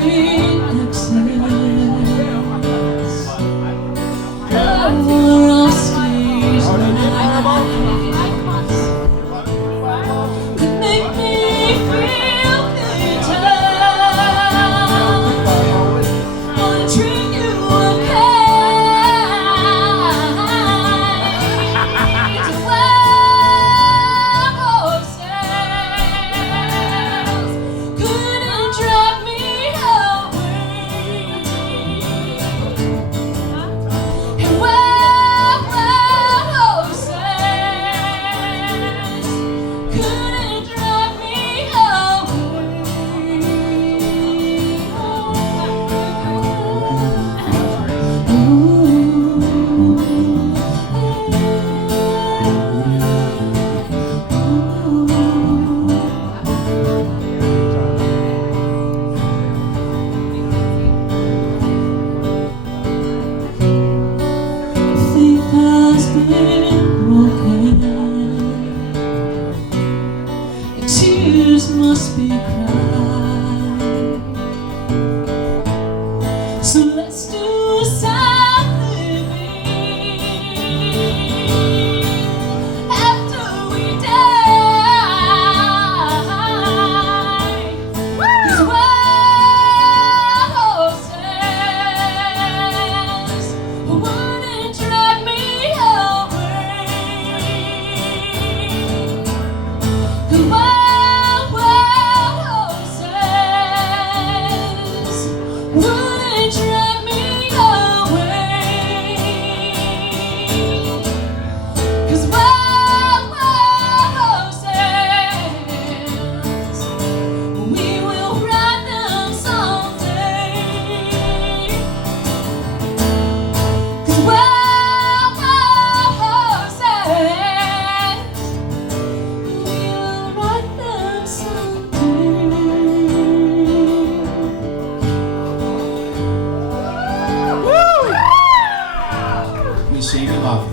great excess. Over all stage lines could make me feel bitter. Wanna treat you unkind. It's a web of sails couldn't drag me away. And web of sails couldn't drag me Faith has been broken, and tears must be cried. So let's do some living after we die. 'Cause what says wouldn't drag me away. 'Cause what says wouldn't drag me away. 'Cause what says we will ride them someday. 'Cause what says we will ride them someday. We shake him off.